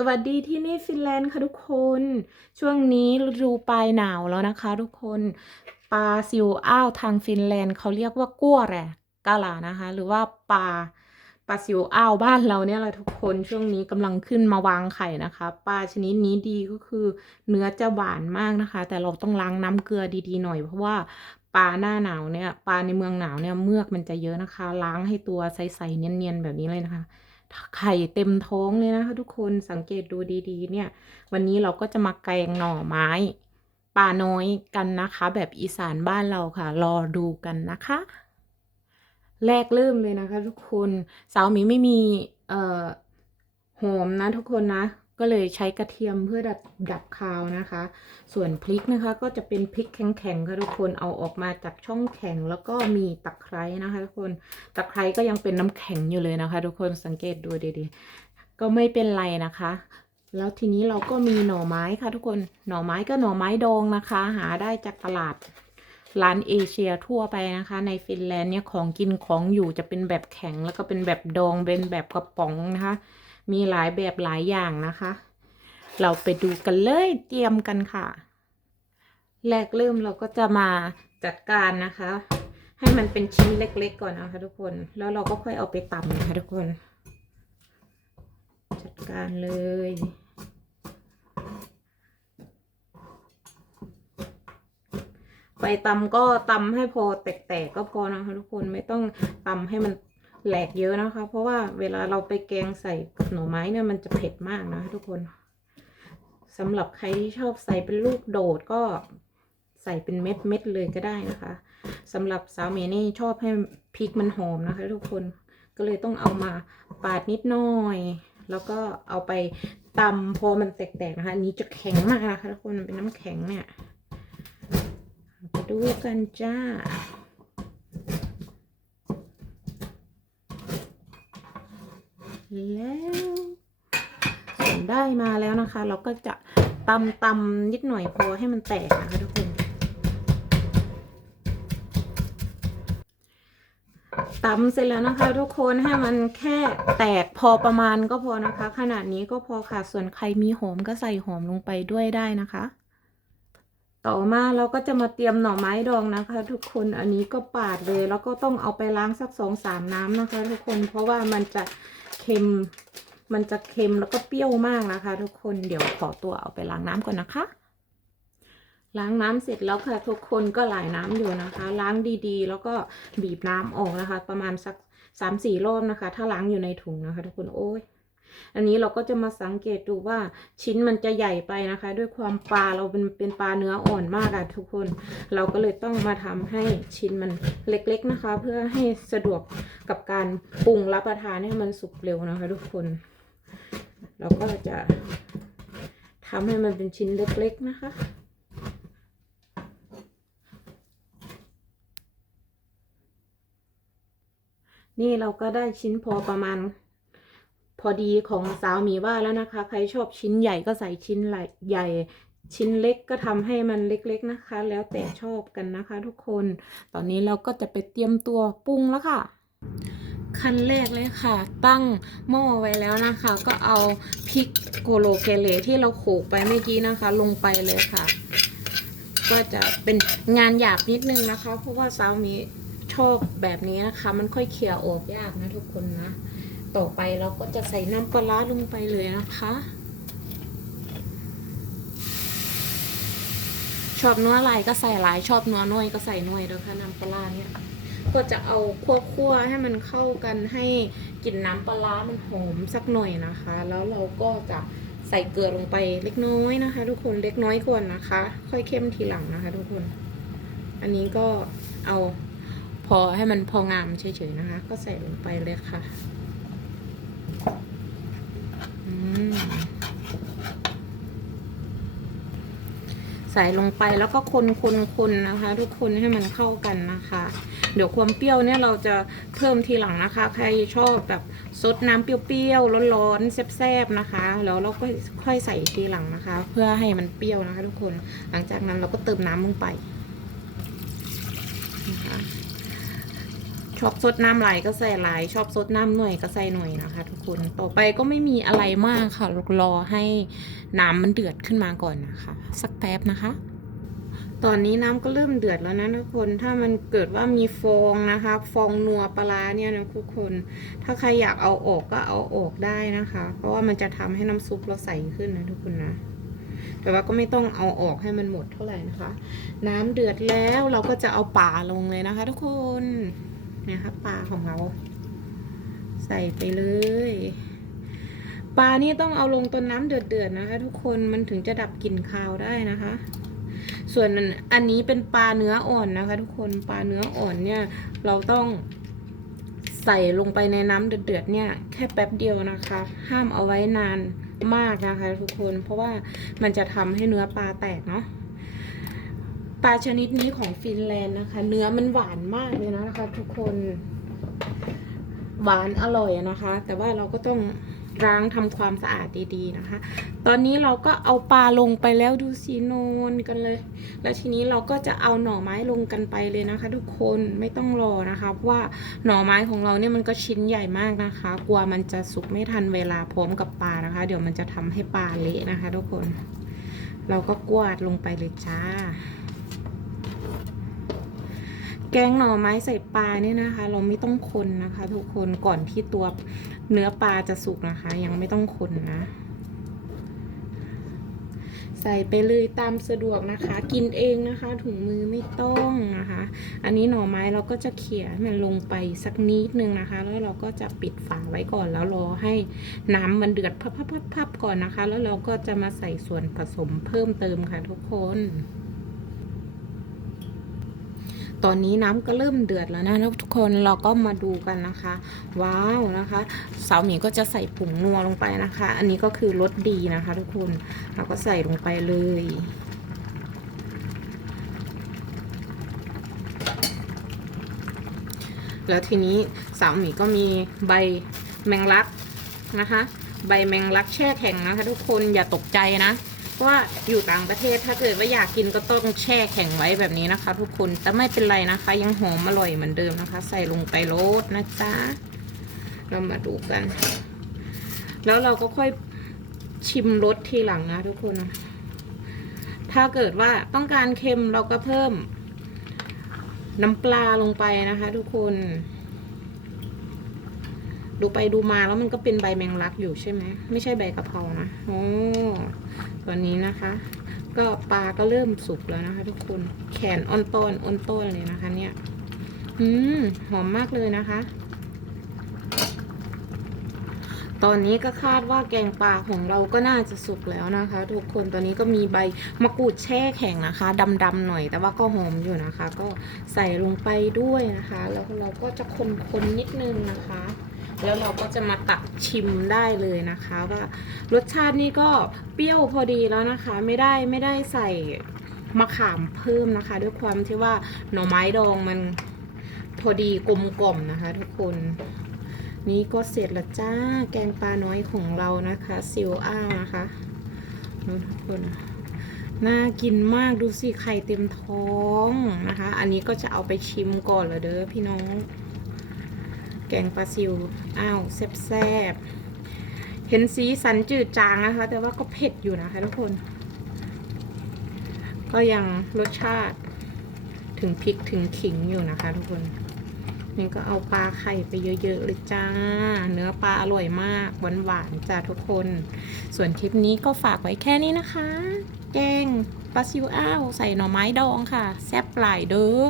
สวัสดีที่นี่ฟินแลนด์ค่ะทุกคน ช่วงนี้ฤดูปลายหนาวแล้วนะคะ ทุกคนปลาซิวอ้าวทางฟินแลนด์เขาเรียกว่ากั้วแหละกาลานะคะ หรือว่าปลาปลาซิวอ้าวบ้านเราเนี่ยแหละทุกคนช่วงนี้กำลังขึ้นมาวางไข่นะคะปลาชนิดนี้ดีก็คือเนื้อจะหวานมากนะคะ แต่เราต้องล้างน้ำเกลือดีๆหน่อยเพราะว่าปลาหน้าหนาวเนี่ยปลาในเมืองหนาวเนี่ยเมือกมันจะเยอะนะคะ ล้างให้ตัวใสๆเนียนๆแบบนี้เลยนะคะ ไข่เต็มท้องเลยนะคะทุกคนสังเกตดูดีๆ เนี่ย วันนี้เราก็จะมาแกงหน่อไม้ป่าน้อยกันนะคะ แบบอีสานบ้านเราค่ะ รอดูกันนะคะ แรกเริ่มเลยนะคะ ทุกคนสาวหมีไม่มีเอ่อหอมนะทุกคนนะ ก็เลยใช้กระเทียมเพื่อดับดับคาวนะคะ ส่วนพริกนะคะก็จะเป็นพริกแข็งๆค่ะทุกคนเอาออกมาจากช่องแข็งแล้วก็มีตะไคร้นะคะทุกคนตะไคร้ก็ยังเป็นน้ำแข็งอยู่เลยนะคะ ทุกคนสังเกตดูดีๆ ก็ไม่เป็นไรนะคะ แล้วทีนี้เราก็มีหน่อไม้ค่ะทุกคนหน่อไม้ก็หน่อไม้ดองนะคะ หาได้จากตลาดร้านเอเชียทั่วไปนะคะ ในฟินแลนด์เนี่ยของกินของอยู่จะเป็นแบบแข็งแล้วก็เป็นแบบดองเป็นแบบกระป๋องนะคะ มีหลายแบบหลายอย่างนะคะ เราไปดูกันเลยเตรียมกันค่ะ แรกเริ่มเราก็จะมาจัดการนะคะ ให้มันเป็นชิ้นเล็ก ๆ ก่อนนะคะทุกคน แล้วเราก็ค่อยเอาไปตำนะคะทุกคน จัดการเลยไปตำก็ตำให้พอแตกๆก็พอนะคะทุกคนไม่ต้องตำให้มัน แหลกเยอะนะคะ เพราะว่าเวลาเราไปแกงใส่หน่อไม้เนี่ยมันจะเผ็ดมากนะทุกคนสำหรับใครที่ชอบใส่เป็นลูกโดดก็ใส่เป็นเม็ดเม็ดๆเลยก็ได้นะคะสำหรับสาวเมย์นี่ชอบให้พริกมันหอมนะคะ ทุกคนก็เลยต้องเอามาปาดนิดหน่อย แล้วก็เอาไปตำพอมันแตกๆนะคะอันนี้จะแข็งมากนะคะทุกคนมันเป็นน้ำแข็งเนี่ยไปดูกันจ้า แล้วส่วนได้มาแล้วนะคะ เราก็จะตำตำนิดหน่อยพอให้มันแตกนะคะทุกคนตำเสร็จแล้วนะคะ ทุกคนให้มันแค่แตกพอประมาณก็พอนะคะ ขนาดนี้ก็พอค่ะส่วนใครมีหอมก็ใส่หอมลงไปด้วยได้นะคะ ต่อมาเราก็จะมาเตรียมหน่อไม้ดองนะคะ ทุกคนอันนี้ก็ปาดเลย แล้วก็ต้องเอาไปล้างสักสองสามน้ำนะคะ ทุกคนเพราะว่ามันจะ ค็ม มันจะเค็มแล้วก็เปรี้ยวมากนะคะ ทุกคนเดี๋ยวขอตัวเอาไปล้างน้ำก่อนนะคะ ล้างน้ำเสร็จแล้วค่ะ ทุกคนก็หลายน้ำอยู่นะคะ ล้างดีๆ แล้วก็บีบน้ำออกนะคะ ประมาณสักสามสี่รอบนะคะ ถ้าล้างอยู่ในถุงนะคะ ทุกคนโอ้ย อันนี้เราก็จะมาสังเกตดูว่าชิ้นมันจะใหญ่ไปนะคะ ด้วยความปลาเราเป็นเป็นปลาเนื้ออ่อนมากอะทุกคน เราก็เลยต้องมาทำให้ชิ้นมันเล็กๆนะคะ เพื่อให้สะดวกกับการปรุงรับประทานให้มันสุกเร็วนะคะ ทุกคน เราก็จะทำให้มันเป็นชิ้นเล็กๆนะคะนี่เราก็ได้ชิ้นพอประมาณ พอดีของสาวหมีว่าแล้วนะคะ ใครชอบชิ้นใหญ่ก็ใส่ชิ้นใหญ่ ชิ้นเล็กก็ทำให้มันเล็กๆนะคะ แล้วแต่ชอบกันนะคะ ทุกคน ตอนนี้เราก็จะไปเตรียมตัวปรุงแล้วค่ะขั้นแรกเลยค่ะ ตั้งหม้อไว้แล้วนะคะ ก็เอาพริกโกโลเกเลที่เราโขลกไปเมื่อกี้นะคะ ลงไปเลยค่ะ ก็จะเป็นงานหยาบนิดนึงนะคะ เพราะว่าสาวหมีชอบแบบนี้นะคะ มันค่อยเขี่ยออกยากนะทุกคนนะ ต่อไปเราก็จะใส่น้ำปลาร้าลงไปเลยนะคะ ชอบนัวลายก็ใส่หลายชอบนัวน้อยก็ใส่น้อยเด้อค่ะน้ำปลาร้าเนี่ยก็จะเอาคั่วๆให้มันเข้ากันให้กลิ่นน้ำปลาร้ามันหอมสักหน่อยนะคะ แล้วเราก็จะใส่เกลือลงไปเล็กน้อยนะคะ ทุกคนเล็กน้อยก่อนนะคะ ค่อยเข้มทีหลังนะคะ ทุกคน อันนี้ก็เอาพอให้มันพองามเฉยๆนะคะ ก็ใส่ลงไปเลยค่ะ ใส่ลงไปแล้วก็คนคนคนนะคะ ทุกคนให้มันเข้ากันนะคะ เดี๋ยวความเปรี้ยวเนี่ยเราจะเพิ่มทีหลังนะคะ ใครชอบแบบซดน้ำเปรี้ยวๆร้อนๆแซ่บๆนะคะ แล้วเราก็ค่อยใส่ทีหลังนะคะ เพื่อให้มันเปรี้ยวนะคะ ทุกคน หลังจากนั้นเราก็เติมน้ำลงไปนะคะ ชอบซดน้ำไหลก็ใส่ไหลชอบซดน้ำหน่อยก็ใส่หน่อยนะคะ ทุกคนต่อไปก็ไม่มีอะไรมากค่ะรอให้น้ำมันเดือดขึ้นมาก่อนนะคะ สักแป๊บนะคะ ตอนนี้น้ำก็เริ่มเดือดแล้วนะทุกคนถ้ามันเกิดว่ามีฟองนะคะ ฟองนัวปลาร้าเนี่ยนะทุกคน ถ้าใครอยากเอาออกก็เอาออกได้นะคะ เพราะว่ามันจะทำให้น้ำซุปเราใสขึ้นนะทุกคนนะแต่ว่าก็ไม่ต้องเอาออกให้มันหมดเท่าไหร่นะคะ น้ำเดือดแล้วเราก็จะเอาปลาลงเลยนะคะ ทุกคน เนี่ยค่ะปลาของเรา ใส่ไปเลยปลานี่ต้องเอาลงต้นน้ำเดือดๆนะคะ ทุกคนมันถึงจะดับกลิ่นคาวได้นะคะ ส่วนอันนี้เป็นปลาเนื้ออ่อนนะคะ ทุกคนปลาเนื้ออ่อนเนี่ย เราต้องใส่ลงไปในน้ำเดือดๆเนี่ย แค่แป๊บเดียวนะคะ ห้ามเอาไว้นานมากนะคะ ทุกคนเพราะว่ามันจะทำให้เนื้อปลาแตกเนาะ ปลาชนิดนี้ของฟินแลนด์นะคะ เนื้อมันหวานมากเลยนะคะ ทุกคนหวานอร่อยนะคะ แต่ว่าเราก็ต้องล้างทำความสะอาดดีๆนะคะ ตอนนี้เราก็เอาปลาลงไปแล้วดูสีนนกันเลย แล้วทีนี้เราก็จะเอาหน่อไม้ลงกันไปเลยนะคะ ทุกคนไม่ต้องรอนะคะเพราะว่าหน่อไม้ของเราเนี่ยมันก็ชิ้นใหญ่มากนะคะ กลัวมันจะสุกไม่ทันเวลาพร้อมกับปลานะคะ เดี๋ยวมันจะทำให้ปลาเละนะคะ ทุกคน เราก็กวาดลงไปเลยจ้า แกงหน่อไม้ใส่ปลาเนี่ยนะคะ เราไม่ต้องคนนะคะ ทุกคนก่อนที่ตัวเนื้อปลาจะสุกนะคะ ยังไม่ต้องคนนะ ใส่ไปเลยตามสะดวกนะคะ กินเองนะคะ ถุงมือไม่ต้องนะคะ อันนี้หน่อไม้เราก็จะเขี่ยให้มันลงไปสักนิดนึงนะคะ แล้วเราก็จะปิดฝาไว้ก่อนแล้วรอให้น้ำมันเดือดพับๆๆก่อนนะคะ แล้วเราก็จะมาใส่ส่วนผสมเพิ่มเติมค่ะทุกคน ตอนนี้น้ำก็เริ่มเดือดแล้วนะทุกคนเราก็มาดูกันนะคะ ว้าวนะคะ สาวหมีก็จะใส่ผงนัวลงไปนะคะ อันนี้ก็คือรสดีนะคะ ทุกคนเราก็ใส่ลงไปเลยแล้วทีนี้สาวหมีก็มีใบแมงลักนะคะ ใบแมงลักแช่แข็งนะคะ ทุกคนอย่าตกใจนะ เพราะว่าอยู่ต่างประเทศถ้าเกิดว่าอยากกินก็ต้องแช่แข็งไว้แบบนี้นะคะ ทุกคนแต่ไม่เป็นไรนะคะ ยังหอมอร่อยเหมือนเดิมนะคะ ใส่ลงไปโรดนะจ๊ะเรามาดูกัน แล้วเราก็ค่อยชิมรสทีหลังนะทุกคนนะถ้าเกิดว่าต้องการเค็มเราก็เพิ่มน้ำปลาลงไปนะคะ ทุกคน ดูไปดูมาแล้วมันก็เป็นใบแมงลักอยู่ใช่ไหมไม่ใช่ใบกะเพรานะโอ้ตัวนี้นะคะ ก็ปลาก็เริ่มสุกแล้วนะคะ ทุกคนแขนอ่อนต้นอ่อนต้นเลยนะคะ เนี่ย อืมหอมมากเลยนะคะ ตอนนี้ก็คาดว่าแกงปลาของเราก็น่าจะสุกแล้วนะคะ ทุกคนตอนนี้ก็มีใบมะกรูดแช่แข็งนะคะดำๆหน่อย แต่ว่าก็หอมอยู่นะคะ ก็ใส่ลงไปด้วยนะคะ แล้วเราก็จะคนๆนิดนึงนะคะ แล้วเราก็จะมาตักชิมได้เลยนะคะว่ารสชาตินี่ก็เปรี้ยวพอดีแล้วนะคะ ไม่ได้ไม่ได้ใส่มะขามเพิ่มนะคะ ด้วยความที่ว่าหน่อไม้ดองมันพอดีกลมกล่อมนะคะ ทุกคนนี่ก็เสร็จล้วจ้าแกงปลาน้อยของเรานะคะซิลอ้านะคะทุกคนน่ากินมากดูสิไข่เต็มท้องนะคะ อันนี้ก็จะเอาไปชิมก่อนลยเด้อพี่น้อง แกงปลาซิวอ้าวแซ่บๆเห็นสีสันจืดจางนะคะ แต่ว่าก็เผ็ดอยู่นะคะทุกคน ก็ยังรสชาติถึงพริกถึงขิงอยู่นะคะทุกคนนี่ก็เอาปลาไข่ไปเยอะๆเลยจ้า เนื้อปลาอร่อยมากหวานๆจ้าทุกคน ส่วนคลิปนี้ก็ฝากไว้แค่นี้นะคะ แกงปลาซิวอ้าวใส่หน่อไม้ดองค่ะ แซ่บหลายเด้อ